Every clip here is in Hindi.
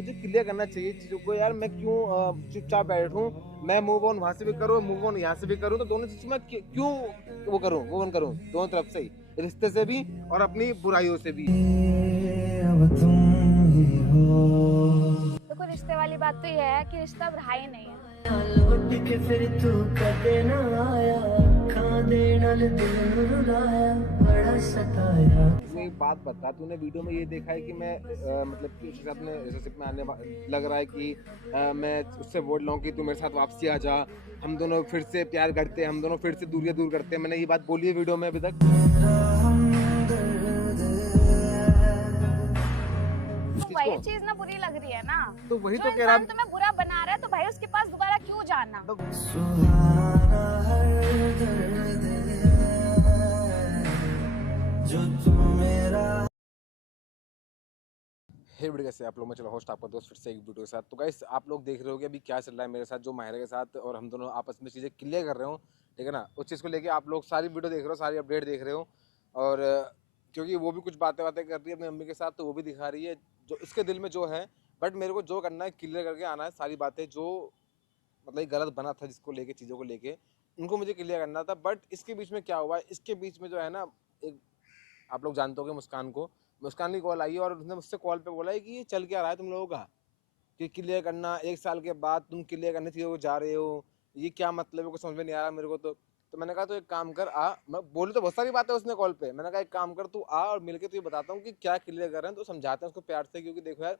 मुझे क्लियर करना चाहिए चीजों को यार। मैं क्यों चुपचाप बैठूं? मैं मूव ऑन वहां से भी करूं, मूव ऑन यहाँ से भी करूं, तो दोनों चीज में क्यों वो करूं, मूव ऑन करूं दोनों तरफ से ही, रिश्ते से भी और अपनी बुराइयों से भी। देखो रिश्ते वाली बात तो ये है कि रिश्ता अब रहा ही नहीं है। लौट के फिर तू कदे ना आया, अखां दे नाल दिल नूं रुलाया, बड़ा सताया। तू एक बात बता, तूने वीडियो में ये देखा है कि मैं मतलब कि उसके साथ में रिलेशनशिप में आने लग रहा है कि मैं उससे बोल रहा हूँ कि तू मेरे साथ वापसी आ जा, हम दोनों फिर से प्यार करते हैं, हम दोनों फिर से दूरियां दूर करते हैं। मैंने ये बात बोली है वीडियो में अभी तक? तो वही चीज ना बुरी लग रही है ना। तो वही जो तो कह रहा इंसान तुम्हें बुरा बना रहा है तो भाई उसके पास दोबारा क्यों जाना। सुहाना हर दर्द है, जो तू मेरा। हे वीडियो कैसे आप लोग, मैं चलो होस्ट आपका दोस्त फिर से एक वीडियो के साथ। तो गाइस आप लोग देख रहे हो कि अभी क्या चल रहा है मेरे साथ, जो माहिरा के साथ, और हम दोनों आपस में चीज़ें क्लियर कर रहे हो, ठीक है ना। उस चीज़ को लेके आप लोग सारी वीडियो देख रहे हो, सारी अपडेट देख रहे हो, और क्योंकि वो भी कुछ बातें कर रही है अपनी मम्मी के साथ, तो वो भी दिखा रही है जो उसके दिल में जो है। बट मेरे को जो करना है क्लियर करके आना है, सारी बातें जो मतलब गलत बना था जिसको लेके, चीज़ों को लेके, उनको मुझे क्लियर करना था। बट इसके बीच में क्या हुआ, इसके बीच में जो है ना, एक आप लोग जानते हो मुस्कान को, मुस्कान की कॉल आई और उसने मुझसे कॉल पे बोला है कि ये चल क्या रहा है तुम लोगों का, कि क्लियर करना 1 साल के बाद तुम क्लियर करने चीज़ों को जा रहे हो, ये क्या मतलब है, कुछ समझ में नहीं आ रहा मेरे को। तो मैंने कहा तो एक काम कर, आ, मैं बोली तो बहुत सारी बातें उसने कॉल पे, मैंने कहा एक काम कर तू आ और मिलके तुझे बताता हूँ कि क्या क्लियर कर रहे हैं, तो समझाते हैं उसको प्यार से। क्योंकि देखो यार,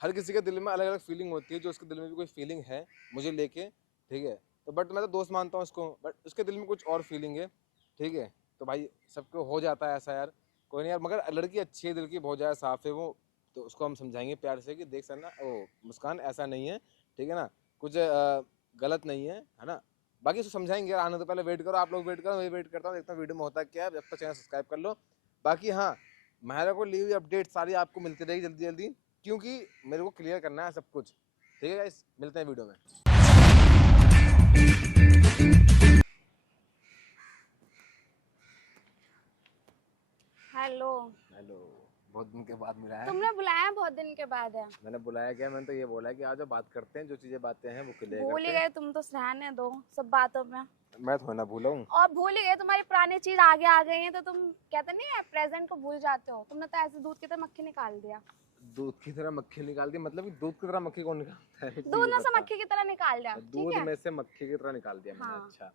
हर किसी के दिल में अलग अलग फीलिंग होती है, जो उसके दिल में भी कोई फीलिंग है मुझे लेके, ठीक है। तो बट मैं तो दोस्त मानता हूँ उसको, बट उसके दिल में कुछ और फीलिंग है, ठीक है। तो भाई सबको हो जाता है ऐसा यार, कोई नहीं यार, मगर लड़की अच्छी है, दिल की बहुत ज़्यादा साफ है वो, तो उसको हम समझाएंगे प्यार से कि देख सर ना, ओ मुस्कान ऐसा नहीं है, ठीक है ना, कुछ गलत नहीं है ना। बाकी उसको समझाएंगे यार, आने तो पहले वेट करो, आप लोग वेट करो, मैं वेट करता हूँ, देखता हूँ वीडियो में होता क्या है। जब तक चैनल सब्सक्राइब कर लो। बाकी हाँ, माहिरा को ली हुई अपडेट सारी आपको मिलती रहेगी जल्दी जल्दी, क्योंकि मेरे को क्लियर करना है सब कुछ, ठीक है गाइस। मिलते हैं वीडियो में। हेलो। हेलो, बहुत दिन के बाद मिला है। तुमने बुलाया बहुत दिन के बाद है। मैंने बुलाया क्या, मैंने तो ये बोला है कि आज बात करते हैं, जो चीजें बातें हैं वो क्लियर भूल करते ही हैं। गए तुम तो, रहने दो सब बातों में। मैं थोड़ा ना भूला हूँ। और भूल ही गए, तुम्हारी पुरानी चीज आगे आ गई है तो तुम कहते नहीं है प्रेजेंट को भूल जाते हो। तुमने तो ऐसे दूध की तरह मक्खी निकाल दिया। दूध की तरह मक्खी निकाल दी मतलब कि दूध की तरह मक्खी कौन निकालता है? दूध ये में से बता। मक्खी की तरह निकाल दिया, ठीक दूध है। में से मक्खी की तरह निकाल दिया मैंने, हाँ। अच्छा।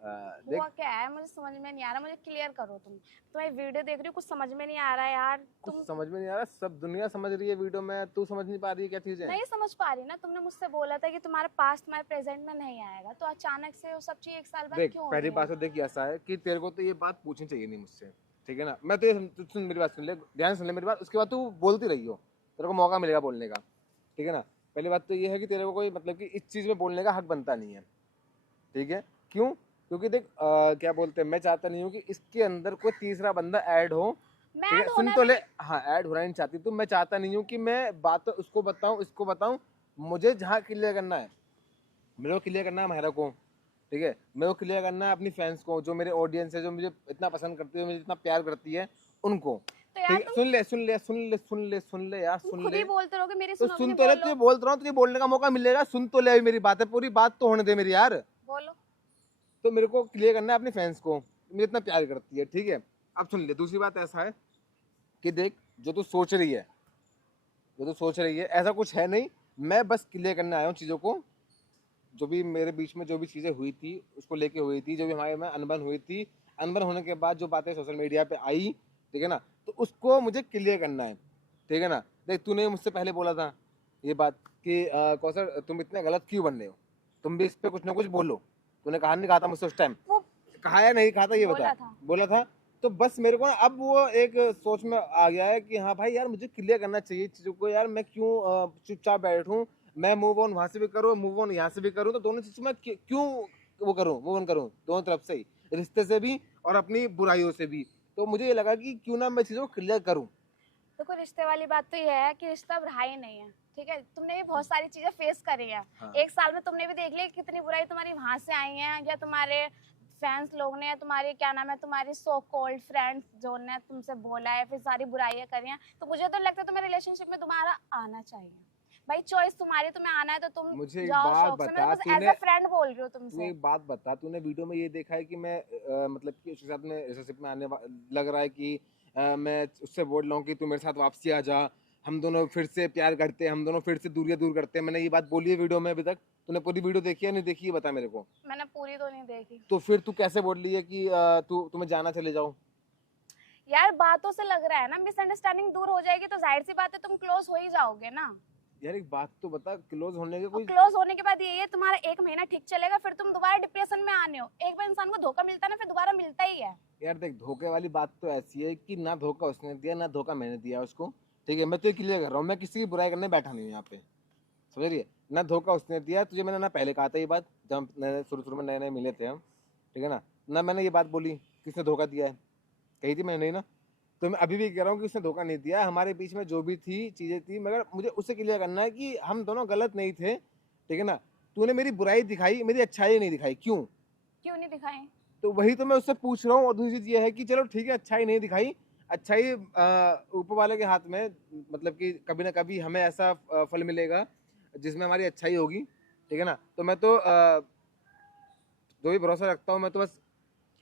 देख, हुआ क्या है मुझे समझ में नहीं आ रहा, मुझे क्लियर करो। तुम्हारी वीडियो देख रही हूँ, कुछ समझ में नहीं आ रहा है यार। कुछ तुम समझ में नहीं आ रहा, सब दुनिया समझ रही है वीडियो में, तू समझ नहीं पा रही है क्या चीजें? नहीं समझ पा रही ना। तुमने मुझसे बोला था कि तुम्हारा पास्ट तुम्हारे प्रेजेंट में नहीं आएगा, तो अचानक से वो सब चीज 1 साल बाद देख, क्यों हो पहली रही बात है? तो देख ऐसा है कि तेरे को तो ये बात पूछनी चाहिए नहीं मुझसे, ठीक है ना। मैं तो ये सुन, मेरी बात सुन ले, ध्यान से सुन ले मेरी बात, उसके बाद तू बोलती रही हो, तेरे को मौका मिलेगा बोलने का, ठीक है ना। पहली बात तो ये है कि तेरे को कोई मतलब कि इस चीज में बोलने का हक बनता नहीं है, ठीक है। क्यों? क्योंकि देख क्या बोलते हैं, मैं चाहता नहीं हूँ कि इसके अंदर कोई तीसरा बंदा ऐड हो, मैं ठीक है। ऐड सुन होना तो ले, नहीं। हाँ ऐड होना नहीं चाहती तू, मैं चाहता नहीं हूँ कि मैं बात उसको बताऊँ, इसको बताऊँ। मुझे जहाँ क्लियर करना है, मेरे को क्लियर करना है माहिरा को, ठीक है। मेरे को क्लियर करना है अपनी फैंस को, जो मेरे ऑडियंस है, जो मुझे इतना पसंद करती है, मुझे इतना प्यार करती है, उनको, तो यार ठीक है। सुन ले सुन ले सुन ले सुन ले सुन ले यार, तुम सुन खुद ले। ही बोलते रहोगे, मेरी तो सुनोगे सुन नहीं। तो ले, बोलो तुझे बोल रहा हूँ, तुझे बोलने का मौका मिलेगा, सुन तो ले अभी मेरी बात है, पूरी बात तो होने दे मेरी यार। बोलो। तो मेरे को क्लियर करना है अपने फैंस को, मुझे इतना प्यार करती है, ठीक है। अब सुन ले, दूसरी बात ऐसा है कि देख, जो तू सोच रही है, जो तू सोच रही है ऐसा कुछ है नहीं। मैं बस क्लियर करने आया हूँ चीज़ों को, जो भी मेरे बीच में जो भी चीज़ें हुई थी उसको लेके हुई थी, जो भी हमारे में अनबन हुई थी, अनबन होने के बाद जो बातें सोशल मीडिया पे आई, ठीक है ना, तो उसको मुझे क्लियर करना है, ठीक है ना। देख, तूने मुझसे पहले बोला था ये बात कि कौसर तुम इतने गलत क्यों बन रहे हो, तुम भी इस पर कुछ ना कुछ बोलो। तूने कहा नहीं, कहा था मुझसे उस टाइम? वो कहा या नहीं कहा था ये बोला बता? था। बोला था। तो बस मेरे को ना अब वो एक सोच में आ गया है कि हाँ भाई यार, मुझे क्लियर करना चाहिए चीज़ों को यार। मैं क्यों चुपचाप बैठूं? मैं मूव ऑन वहां से भी करूँ, मूव ऑन यहाँ से भी करूँ, तो दोनों चीज़ में क्यों वो करूँ, मूव ऑन करूँ दोनों तरफ से ही, रिश्ते से भी और अपनी बुराइयों से भी। तो मुझे ये लगा कि क्यों ना मैं चीज़ों को क्लियर करूँ। देखो रिश्ते वाली बात तो ये है कि रिश्ता अब रहा ही नहीं है, ठीक है। तुमने भी बहुत सारी चीजें फेस करी है। हाँ। 1 साल में तुमने भी देख लिया कितनी बुराई तुम्हारी वहां से आई है, या तुम्हारे फैंस लोग ने, तुम्हारी क्या नाम है, तुम्हारी सो कॉल्ड फ्रेंड्स जो ने तुमसे बोला है, फिर सारी बुराइयां करी हैं, तो मुझे तो लगता है तुम्हें रिलेशनशिप में तुम्हारा आना चाहिए। भाई चॉइस तुम्हारी, तुम्हें आना है तो तुम मुझे एक जाओ बात शौक से। मैं बता, तो बस एज तूने अ फ्रेंड बोल रही हूँ तू तुमसे। एक बात बता, तूने वीडियो में ये देखा है कि मैं मतलब कि उसके साथ में रिलेशनशिप में लग रहा है कि मैं उससे बोल रहा हूँ कि तू मेरे साथ वापसी आ जा, हम दोनों फिर से प्यार करते हैं, हम दोनों फिर से दूरियां दूर करते हैं। मैंने ये बात बोली है वीडियो में अभी तक? तूने पूरी वीडियो देखी है नहीं देखी, ये बता मेरे को। मैंने पूरी तो नहीं देखी। तो फिर तू कैसे बोल रही है कि तुम्हें जाना, चले जाओ? यार बातों से लग रहा है ना, मिसअंडरस्टैंडिंग दूर हो जाएगी तो जाहिर सी बात है तुम क्लोज हो ही जाओगे ना। यार एक बात तो बता, क्लोज होने के और कोई क्लोज होने के बाद ये तुम्हारा 1 महीना ठीक चलेगा, फिर तुम दोबारा डिप्रेशन में आने हो। एक बार इंसान को धोखा मिलता है ना, फिर दोबारा मिलता ही है। यार देख, धोखे वाली बात तो ऐसी है कि ना धोखा उसने दिया ना धोखा मैंने दिया उसको, ठीक है? मैं तो ये क्लियर कर रहा हूँ, मैं किसी की बुराई करने बैठा नहीं हूँ यहाँ पे, समझ रही है? ना धोखा उसने दिया तुझे, मैंने ना पहले कहा था ये बात जब शुरू में नए नए मिले थे हम, ठीक है ना? ना मैंने ये बात बोली किसने धोखा दिया है, कही थी मैंने? नहीं ना। तो मैं अभी भी कह रहा हूँ कि उसने धोखा नहीं दिया। हमारे बीच में जो भी थी चीजें थी, मगर मुझे उससे क्लियर करना है कि हम दोनों गलत नहीं थे, ठीक है ना? तूने मेरी बुराई दिखाई, मेरी अच्छाई नहीं दिखाई, क्यों? क्यों नहीं दिखाई? तो वही तो मैं उससे पूछ रहा हूँ। और दूसरी चीज ये है कि चलो ठीक है, अच्छाई नहीं दिखाई, अच्छाई ऊपर वाले के हाथ में, मतलब कि कभी ना कभी हमें ऐसा फल मिलेगा जिसमें हमारी अच्छाई होगी, ठीक है ना? तो मैं तो जो भी भरोसा रखता हूँ मैं तो बस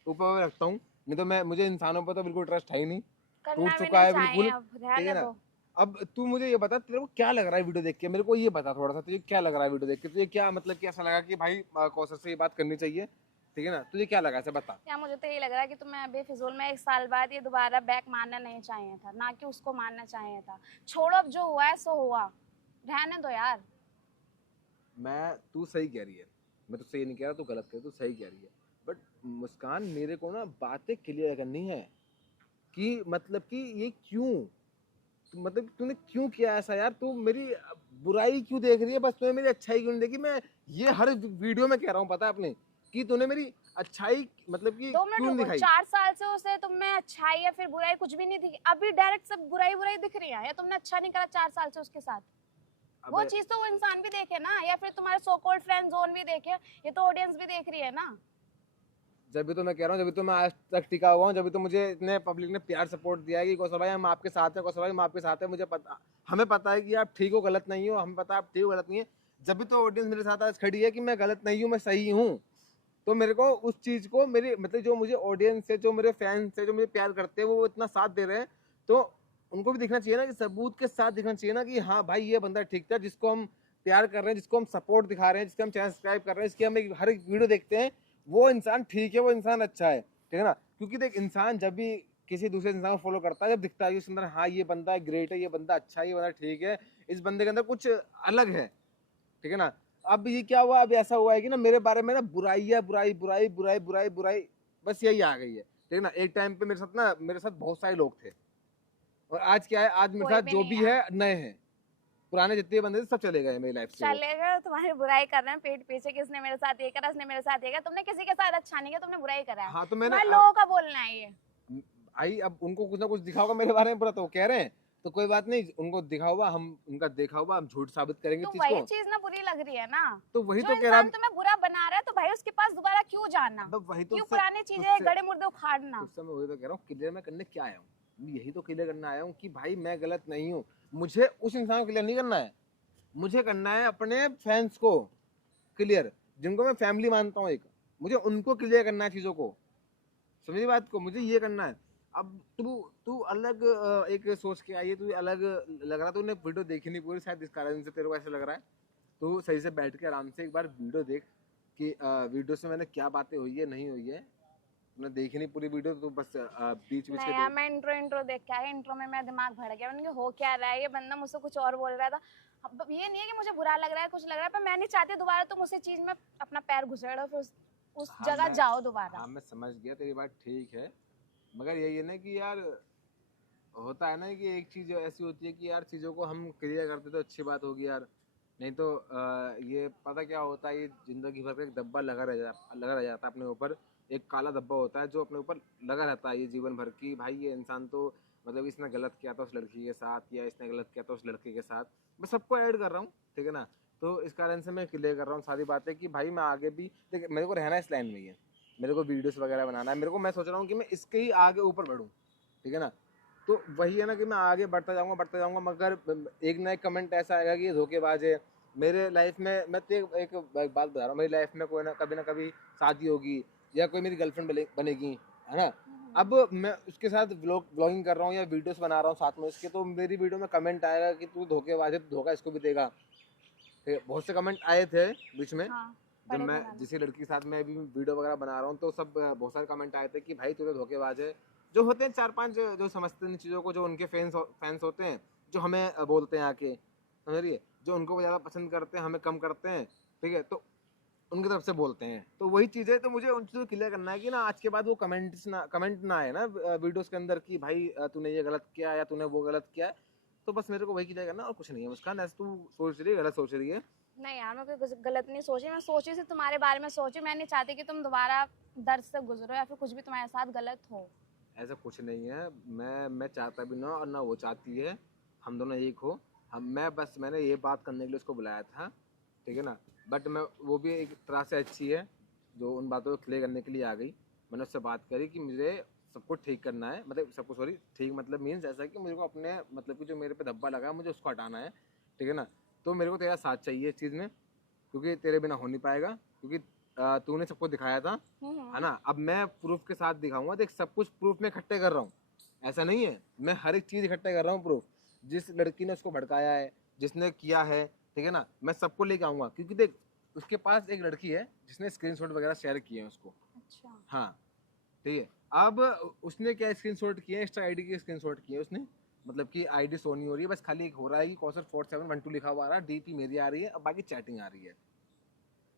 ऊपर वाले रखता हूँ, नहीं तो मैं, मुझे इंसानों पर तो बिल्कुल ट्रस्ट है ही नहीं, करना टूट भी चुका नहीं है चाहिए, बिल्कुल, अब ठीक रहने है ना? दो। अब तू मुझे ये बता, तेरे को क्या लग रहा है वीडियो देख के? मेरे को ये बता थोड़ा सा, तुझे क्या लग रहा है वीडियो देख के? तुझे क्या मतलब कि ऐसा लगा कि भाई कौशल से ये बात करनी चाहिए, ठीक है ना? तुझे क्या लगा, ऐसा बता। या मुझे तो यही लग रहा है कि तुम्हें अभी फिजूल में 1 साल बाद ये दोबारा बैक मारना नहीं चाहिए था, ना कि उसको मारना चाहिए था। छोड़ो, अब जो हुआ है सो हुआ, रहने दो यार। तू सही कह रही है, मैं तुझसे ये नहीं कह रहा तू गलत कह रही, तू सही कह रही है। बट मुस्कान, मेरे को ना बातें क्लियर करनी है कि मतलब कि ये क्यों, मतलब तूने क्यों किया ऐसा यार? तू मेरी बुराई क्यों देख रही है, बस तूने मेरी अच्छाई क्यों नहीं देखी? मैं ये हर वीडियो में कह रहा हूँ, पता है अपने, कि तूने मेरी अच्छाई मतलब कि 2 मिनट क्यों नहीं रुको, दिखाई? 4 साल से उसे तुम में अच्छाई या फिर बुराई कुछ भी नहीं दिखी, अभी डायरेक्ट सब बुराई बुराई दिख रही है? या तुमने अच्छा नहीं करा 4 साल से उसके साथ? वो अबे चीज तो वो इंसान भी देखे ना, या फिर तुम्हारे सो कॉल्ड फ्रेंड जोन भी देखे, ये तो ऑडियंस भी देख रही है ना। जब भी तो मैं कह रहा हूँ, जब भी तो मैं आज तक टिका हुआ हूँ, जब भी तो मुझे इतने पब्लिक ने प्यार सपोर्ट दिया है कि कौशल भाई हम आपके साथ हैं, कौशल भाई हम आपके साथ हैं। मुझे पता, हमें पता है कि आप ठीक हो, गलत नहीं हो, हमें पता है आप ठीक हो, गलत नहीं है। जब भी तो ऑडियंस मेरे साथ आज खड़ी है कि मैं गलत नहीं हूँ, मैं सही हूँ, तो मेरे को उस चीज को, मेरे मतलब जो मुझे ऑडियंस है, जो मेरे फैंस है, जो मुझे प्यार करते हैं, वो इतना साथ दे रहे हैं, तो उनको भी दिखना चाहिए ना, कि सबूत के साथ दिखना चाहिए ना कि हाँ भाई ये बंदा ठीक था, जिसको हम प्यार कर रहे हैं, जिसको हम सपोर्ट दिखा रहे हैं, जिसके हम चैनल सब्सक्राइब कर रहे हैं, जिसकी हम हर एक वीडियो देखते हैं, वो इंसान ठीक है, वो इंसान अच्छा है, ठीक है ना? क्योंकि देख, इंसान जब भी किसी दूसरे इंसान को फॉलो करता है, जब दिखता है कि उसके अंदर हाँ ये बंदा ग्रेट है, ये बंदा अच्छा है, ये बंदा ठीक है, इस बंदे के अंदर कुछ अलग है, ठीक है ना? अब ये क्या हुआ, अब ऐसा हुआ है कि ना मेरे बारे में ना बुराई बुराई बुराई बुराई बुराई बुराई, बस यही आ गई है, ठीक है ना? एक टाइम पे मेरे साथ बहुत सारे लोग थे, और आज क्या है, आज मेरे कोई साथ भी जो नहीं भी है नए हैं, पुराने जितने बंदे थे सब चले गए मेरी लाइफ से। चलेगा, तुम्हारी बुराई कर रहे हैं पीठ पीछे, किसने मेरे साथ ये करा, उसने मेरे साथ ये करा, तुमने किसी के साथ अच्छा नहीं किया, तुमने बुराई करा है। हाँ तो मैंने तुम्हारे लोगों का बोलना है ये। आई, अब उनको कुछ ना कुछ दिखा होगा मेरे बारे में पूरा, तो वो कह रहे हैं, तो कोई बात नहीं, उनको दिखा हुआ, हम उनका देखा हुआ, हम झूठ साबित करेंगे तो चीज वही को। चीज ना बुरी लग रही है ना। तो वही जो तो कह रहा, इंसान तुम्हें बुरा बना रहा है, तो भाई उसके पास दोबारा क्यों जाना? वही तो क्यों पुरानी चीजें गड़े मुर्दे उखाड़ना? उससे मैं वही तो कह रहा हूँ, क्लियर मैं करने क्या आया हूँ, यही तो क्लियर करना आया हूँ कि भाई मैं गलत नहीं हूँ। मुझे उस इंसान को क्लियर नहीं करना है, मुझे करना है अपने फैंस को क्लियर, जिनको मैं फैमिली मानता हूँ एक, मुझे उनको क्लियर करना है चीजों को, समझी बात को? मुझे ये करना है। अब तू तू अलग एक सोच के आई है, तू अलग लग रहा है, तूने वीडियो देखी नहीं पूरी, शायद इस कारण से तेरे को ऐसा लग रहा है। तू सही से बैठ के आराम से एक बार वीडियो देख कि वीडियो से मैंने क्या बातें हुई है नहीं हुई है। तूने देखी नहीं पूरी वीडियो, तो बस बीच बीच नहीं के यार, मैं इंट्रो देख के आई, इंट्रो में मेरा दिमाग भड़ गया, मैंने कहा हो क्या रहा है, ये बंदा मुझसे कुछ और बोल रहा था। अब ये नहीं है कि मुझे बुरा लग रहा है, कुछ लग रहा है, पर मैं नहीं चाहती दोबारा तुम उसी चीज में अपना पैर घुसेड़ो, फिर उस हाँ, जगह जाओ दोबारा। हाँ मैं समझ गया, तेरी बात ठीक है, मगर यही है ना कि यार होता है ना कि एक चीज ऐसी होती है कि यार चीजों को हम क्लियर करते तो अच्छी बात होगी यार, नहीं तो ये पता क्या होता है, ये जिंदगी भर का एक धब्बा लगा रह जाता है अपने ऊपर, एक काला धब्बा होता है जो अपने ऊपर लगा रहता है ये जीवन भर की। भाई ये इंसान तो मतलब इसने गलत किया था उस लड़की के साथ, या इसने गलत किया था उस लड़के के साथ, मैं सबको ऐड कर रहा हूँ, ठीक है ना? तो इस कारण से मैं क्लियर कर रहा हूँ सारी बातें कि भाई मैं आगे भी देख, मेरे को रहना इस लाइन में ही है, मेरे को वीडियोस वगैरह बनाना है, मेरे को मैं सोच रहा हूँ कि मैं इसके ही आगे ऊपर बढ़ूँ, ठीक है ना। तो वही है ना कि मैं आगे बढ़ता जाऊँगा, मगर एक ना एक कमेंट ऐसा आएगा कि ये धोखेबाज है। मेरे लाइफ में मैं तो एक बात बता रहा हूँ, मेरी लाइफ में कोई ना कभी शादी होगी या कोई मेरी गर्लफ्रेंड बनेगी, है ना। अब मैं उसके साथ ब्लॉगिंग कर रहा हूँ या वीडियोस बना रहा हूँ साथ में उसके, तो मेरी वीडियो में कमेंट आएगा कि तू धोखेबाज है, तो धोखा इसको भी देगा। ठीक है, बहुत से कमेंट आए थे बीच में, हाँ, जब बड़े मैं दिमाग। जिस लड़की के साथ मैं अभी वीडियो वगैरह बना रहा हूँ, तो सब बहुत सारे कमेंट आए थे कि भाई तू तो धोखेबाज है। जो होते हैं 4-5 जो समझते हैं इन चीज़ों को, जो उनके फैंस होते हैं, जो हमें बोलते हैं आके, समझ रही है, जो उनको ज़्यादा पसंद करते हैं, हमें कम करते हैं, ठीक है, तो उनकी तरफ से बोलते हैं। तो वही चीज़ है, तो मुझे उन चीज़ों को क्लियर करना है कि ना आज के बाद वो कमेंट ना आए ना वीडियोस के अंदर कि भाई तूने ये गलत किया या तूने वो गलत किया। तो बस मेरे को वही क्लियर करना और कुछ नहीं है। मुस्कान, ऐसे तू सोच रही है, गलत सोच रही है। नहीं यार, मैं कोई गलत नहीं सोची, मैं सोची सिर्फ तुम्हारे बारे में सोची। मैं नहीं चाहती कि तुम दोबारा दर्द से गुजरो या फिर कुछ भी तुम्हारे साथ गलत हो। ऐसा कुछ नहीं है, मैं चाहता भी ना और ना वो चाहती है, हम दोनों एक हो। मैंने ये बात करने के लिए उसको बुलाया था, ठीक है ना। बट मैं वो भी एक तरह से अच्छी है, जो उन बातों को क्लियर करने के लिए आ गई। मैंने उससे बात करी कि मुझे सब कुछ ठीक करना है, मतलब सबको सॉरी ठीक मतलब मीन्स ऐसा कि मुझे को अपने मतलब कि जो मेरे पे धब्बा लगा है मुझे उसको हटाना है, ठीक है ना। तो मेरे को तेरा साथ चाहिए इस चीज़ में, क्योंकि तेरे बिना हो नहीं पाएगा, क्योंकि तूने सबको दिखाया था, है ना। अब मैं प्रूफ के साथ दिखाऊंगा, देख सब कुछ प्रूफ में इकट्ठे कर रहा हूँ, ऐसा नहीं है, मैं हर एक चीज़ इकट्ठे कर रहा हूँ प्रूफ। जिस लड़की ने उसको भड़काया है, जिसने किया है, ठीक है ना, मैं सबको लेके आऊँगा। क्योंकि देख उसके पास एक लड़की है जिसने स्क्रीनशॉट वगैरह शेयर किए हैं उसको, अच्छा। हाँ ठीक है। अब उसने क्या स्क्रीनशॉट किए, इंस्टा आईडी के स्क्रीनशॉट किए उसने, मतलब कि आईडी शो नहीं हो रही है, बस खाली एक हो रहा है कि कौशल 4712 लिखा हुआ आ रहा है, डीपी मेरी आ रही है, अब बाकी चैटिंग आ रही है,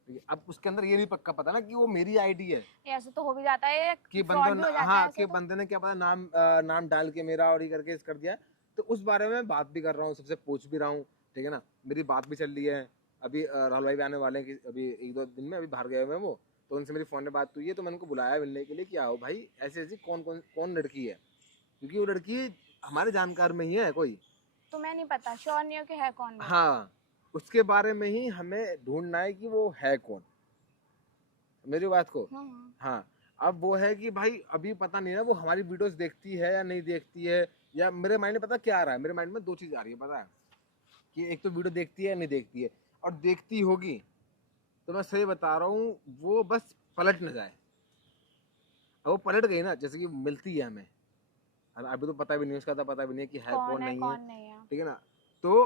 ठीक है। अब उसके अंदर ये नहीं पक्का पता ना कि वो मेरी आईडी है, ऐसे तो हो भी जाता है, कि फ्रॉड भी हो जाता है हाँ ऐसे कि तो। बंदे ने क्या पता नाम डाल के मेरा और ये करके इस कर दिया। तो उस बारे में बात भी कर रहा हूँ, सबसे पूछ भी रहा हूँ, ठीक है ना। मेरी बात भी चल रही है। अभी राहुल भाई भी आने वाले हैं कि अभी 1-2 दिन में, अभी बाहर गए हुए हैं वो, तो उनसे मेरी फ़ोन में बात हुई है, तो मैंने उनको बुलाया मिलने के लिए कि आओ भाई, ऐसी ऐसी कौन लड़की है, क्योंकि वो लड़की हमारे जानकार में ही है कोई। तुम्हें नहीं पता, श्योर नहीं हो कि है कौन वो? हाँ, उसके बारे में ही हमें ढूंढना है कि वो है कौन, मेरी बात को। हाँ, अब वो है कि भाई अभी पता नहीं ना वो हमारी वीडियोस देखती है या नहीं देखती है, या मेरे माइंड में पता क्या आ रहा है, मेरे माइंड में 2 चीज़ आ रही है, पता है कि एक तो वीडियो देखती है या नहीं देखती है, और देखती होगी तो मैं सही बता रहा हूँ वो बस पलट न जाए। अब वो पलट गई ना, जैसे कि मिलती है हमें, है ना, अभी तो पता भी नहीं उसका, तो पता भी नहीं कि है कौन नहीं है, कौन नहीं है। ठीक है ना। तो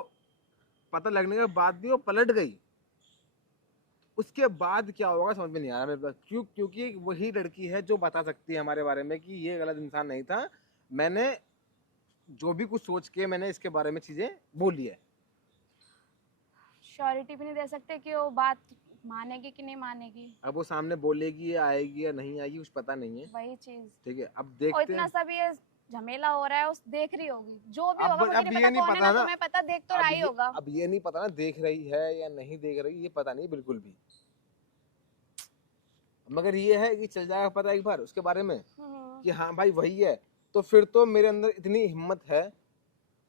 पता लगने के बाद भी वो पलट गई, उसके बाद क्या होगा समझ में नहीं आ रहा मेरे पास। क्योंकि वही लड़की है जो बता सकती है हमारे बारे में कि ये गलत इंसान नहीं था, मैंने जो भी कुछ सोच के मैंने इसके बारे में चीजें बोली है। श्योरिटी भी नहीं दे सकते कि वो बात मानेगी कि नहीं मानेगी। अब वो सामने बोलेगी या आएगी या नहीं आएगी कुछ पता नहीं है, वही चीज। ठीक है। अब और देखते इतना हैं। सब ये झमेला हो रहा है, उस देख रही होगी जो भी अब होगा, मुझे अब नहीं ये पता नहीं कौन है पता ना, ना, तुम्हें पता, देख तो रहा ही होगा। अब ये नहीं पता ना देख रही है या नहीं देख रही, ये पता नहीं बिल्कुल भी, मगर ये है कि चल जाएगा पता एक बार उसके बारे में कि हाँ भाई वही है, तो फिर तो मेरे अंदर इतनी हिम्मत है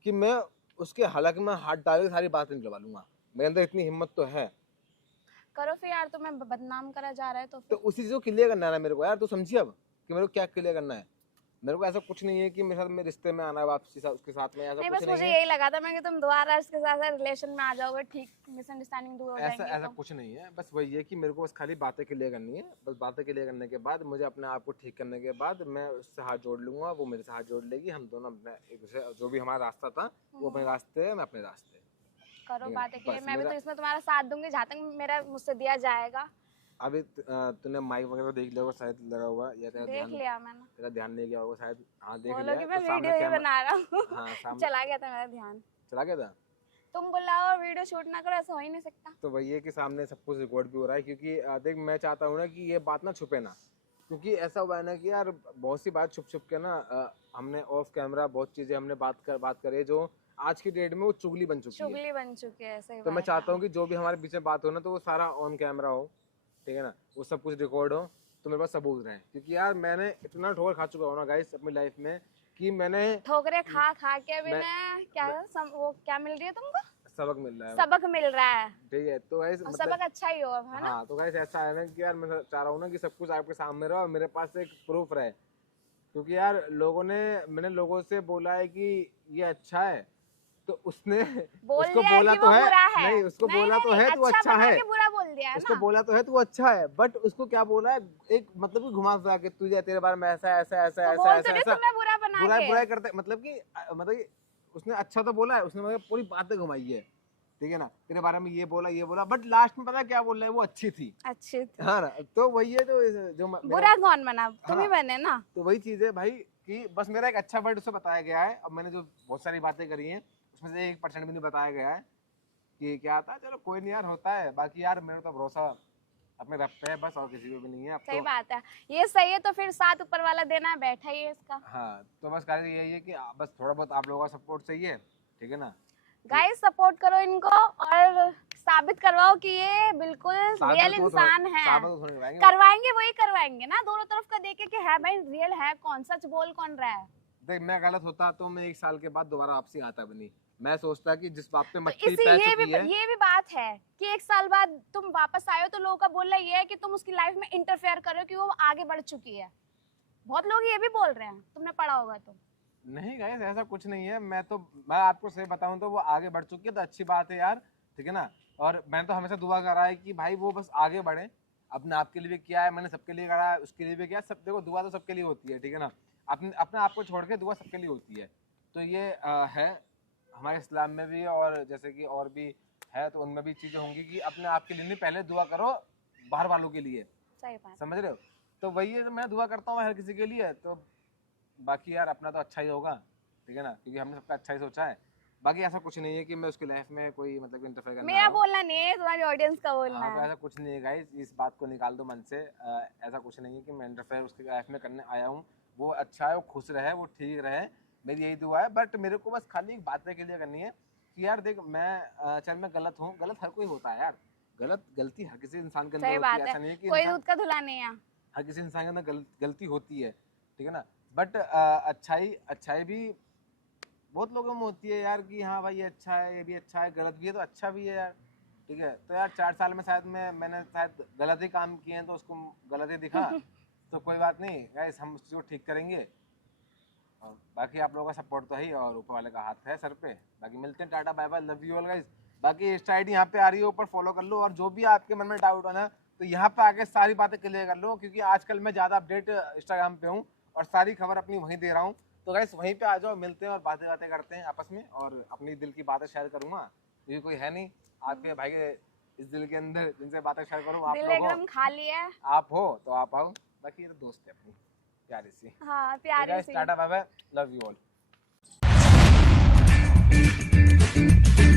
कि मैं उसके हलक में हाथ डाल के सारी बातें निकलवा लूंगा, मेरे अंदर इतनी हिम्मत तो है। करो फिर यार, तुम्हें बदनाम करा जा रहा है तो तो फिर। उसी चीज को क्लियर करना है ना मेरे को यार, तू समझी अब कि मेरे को क्या क्लियर करना है। मेरे को ऐसा कुछ नहीं है कि मेरे साथ में रिश्ते में आना है वापसी उसके साथ में, ऐसा नहीं, कुछ बस नहीं मुझे है। यही लगा था मैं कि तुम दोबारा इसके साथ रिलेशन में आ जाओगे, ठीक मिसअंडरस्टैंडिंग दूर हो ऐसा जाएंगी ऐसा तो। कुछ नहीं है, बस वही है कि मेरे को बस खाली बातें क्लियर करनी है, बस बातें क्लियर करने के बाद मुझे अपने आप को ठीक करने के बाद मैं उससे हाथ जोड़ लूंगा, वो मेरे से हाथ जोड़ लेगी, हम दोनों अपने एक दूसरे, जो भी हमारा रास्ता था वो अपने रास्ते है, मैं अपने रास्ते। करो ठीक है, बातें के लिए, बस मैं भी तो मेरा- इसमें तुम्हारा साथ दूंगी जहाँ तक मेरा मुझसे दिया जाएगा। अभी तूने माइक वगैरह देख लिया होगा शायद लगा हुआ, या देख लिया मैंने। तेरा ध्यान नहीं गया होगा शायद। हाँ देख बोलो लिया, कि तो मैं सामने वीडियो ही कैमरा, बना रहा हूँ। हाँ सामने चला गया था मेरा ध्यान। चला गया था। तुम बुलाओ वीडियो शूट ना करो, ऐसा हो ही नहीं सकता। तो वही है कि सामने सब कुछ रिकॉर्ड भी हो रहा है, क्योंकि देख मैं चाहता हूँ ना कि ये बात ना छुपे ना, क्योंकि ऐसा हुआ है ना कि यार बहुत सी बात छुप छुप के ना हमने ऑफ कैमरा बहुत चीजें हमने बात करी जो आज की डेट में वो चुगली बन चुकी है। चुगली बन चुकी है, सही तो मैं बात चाहता है। हूँ कि जो भी हमारे बीच में बात हो ना, तो वो सारा ऑन कैमरा हो, ठीक है ना, वो सब कुछ रिकॉर्ड हो, तो मेरे पास सबूत रहे। क्योंकि यार मैंने इतना ठोकर खा चुका हूँ ना गाइस अपनी लाइफ में, कि मैंने ठोकरे खा खा के भी मैं- ना क्या वो क्या मिल रही है तुमको? सबक मिल रहा है, सबक मिल रहा है, ठीक है। तो गाइस और सबक अच्छा ही हो, है ना। हाँ, तो गाइस ऐसा है ना कि यार मैं चाह रहा हूँ ना कि सब कुछ आपके सामने रहो और मेरे पास एक प्रूफ रहे, क्योंकि यार मैंने लोगों से बोला है कि ये अच्छा है, तो उसने बोल उसको दिया बोला कि तो वो है, बुरा है। नहीं उसको बोला तो है तो अच्छा बना है, के बुरा बोल दिया है उसको ना। बोला तो है तो वो अच्छा है, बट उसको क्या बोला है, एक मतलब कि घुमा फिरा के तुझे तेरे बारे में ऐसा ऐसा ऐसा तो ऐसा बोल ऐसा तो रही ऐसा तुम्हें बुरा बना बुराई के। बुराई करते, मतलब कि उसने अच्छा तो बोला है, उसने मतलब पूरी बातें घुमाई है, ठीक है ना, तेरे बारे में ये बोला, बट लास्ट में पता है क्या बोल रहा है, वो अच्छी थी, अच्छी थी। हाँ ना। तो वही है जो बुरा कौन बना, तुम ही हाँ। बने ना। तो वही चीज है भाई कि बस मेरा एक अच्छा वर्ड उसे बताया गया है, अब मैंने जो बहुत सारी बातें करी हैं उसमें से 1% भी नहीं बताया गया है कि क्या था। चलो कोई नहीं यार, होता है। बाकी यार मेरा तो भरोसा अपने रब पे है बस, और किसी पे भी नहीं है अब सही तो। बात है, ये सही है तो फिर साथ ऊपर वाला देना है, बैठा ही है इसका। हाँ, तो बस कार्य यही है कि बस थोड़ा बहुत आप लोगों का सपोर्ट चाहिए, ठीक है ना। गाइस सपोर्ट करो इनको और साबित करवाओ कि ये बिल्कुल रियल इंसान है। करवाएंगे, वही करवाएंगे ना, दोनों तरफ का देखे कि है भाई रियल है कौन, सच बोल कौन रहा है। देख मैं गलत होता तो मैं 1 साल के बाद दोबारा आपसे आता भी नहीं, मैं सोचता कि जिस बात पे तो मट्टी इसी पै चुकी है। ये भी बात है कि 1 साल बाद तुम वापस आए हो तो लोगों का बोलना ये है कि तुम उसकी लाइफ में इंटरफेयर कर रहे हो कि वो आगे बढ़ चुकी है। बहुत लोग ये भी बोल रहे हैं, तुमने पढ़ा होगा तो। नहीं गाइस ऐसा कुछ नहीं है, मैं आपको सही बताऊं तो वो आगे बढ़ चुकी है तो अच्छी बात है यार, ठीक है ना। और मैंने तो हमेशा दुआ करा है कि भाई वो बस आगे बढ़े, अपने आप के लिए भी किया है मैंने, सबके लिए करा है, उसके लिए भी किया। सब देखो दुआ तो सबके लिए होती है, ठीक है ना, अपने आप को छोड़ के दुआ सबके लिए होती है। तो ये है हमारे इस्लाम में भी, और जैसे कि और भी है तो उनमें भी चीजें होंगी कि अपने आप के लिए नहीं, पहले दुआ करो बाहर वालों के लिए, सही बात। समझ रहे हो। तो वही है, तो मैं दुआ करता हूँ हर किसी के लिए। तो बाकी यार अपना तो अच्छा ही होगा, ठीक है ना, क्योंकि हमने सबका अच्छा ही सोचा है। बाकी ऐसा कुछ नहीं है कि मैं उसकी लाइफ में कोई मतलब इंटरफेयर करना मेरा बोलना नहीं है, तुम्हारी ऑडियंस का बोलना हाँ, तो है। ऐसा कुछ नहीं है गाइस, इस बात को निकाल दो मन से। ऐसा कुछ नहीं है कि मैं इंटरफेयर उसकी लाइफ में करने आया हूँ। वो अच्छा है, वो खुश रहे, वो ठीक रहे, मेरी यही दुआ है। बट मेरे को बस खाली एक बात के लिए करनी है कि यार देख मैं चल मैं गलत हूँ, गलत हर कोई होता है यार, गलती हर किसी इंसान के अंदर सही होती है, बात ऐसा है, नहीं है कि कोई इंसान दूध का धुला नहीं है। हर किसी इंसान के अंदर गलती होती है, ठीक है ना। बट अच्छाई भी बहुत लोगों में होती है यार कि हाँ भाई ये अच्छा है, ये भी अच्छा है, गलत भी है तो अच्छा भी है यार, ठीक है। तो यार 4 साल में शायद मैंने शायद गलत ही काम किए हैं तो उसको गलत ही दिखा तो कोई बात नहीं गाइस, हम उस चीज़ को ठीक करेंगे। और बाकी आप लोगों का सपोर्ट तो है ही, और ऊपर वाले का हाथ है सर पे। बाकी मिलते हैं, tata bye bye, love you all guys. बाकी इंस्टा आईडी यहाँ पे आ रही है ऊपर, फॉलो कर लो, और जो भी आपके मन में डाउट हो ना तो यहाँ पे आके सारी बातें क्लियर कर लो, क्योंकि आजकल मैं ज़्यादा अपडेट इंस्टाग्राम पे हूँ और सारी खबर अपनी वहीं दे रहा हूँ। तो गाइस वहीं पे आ जाओ, मिलते हैं और बातें करते हैं आपस में, और अपनी दिल की बातें शेयर करूँगा, क्योंकि कोई है नहीं आपके भाई के इस दिल के अंदर जिनसे बातें शेयर करूँ। आप दिल लोग एकदम खाली है, आप हो तो आप आओ, बाकी ये तो दोस्त है अपनी प्यारी सी। हाँ प्यारी सी। टाटा bye bye, love you all.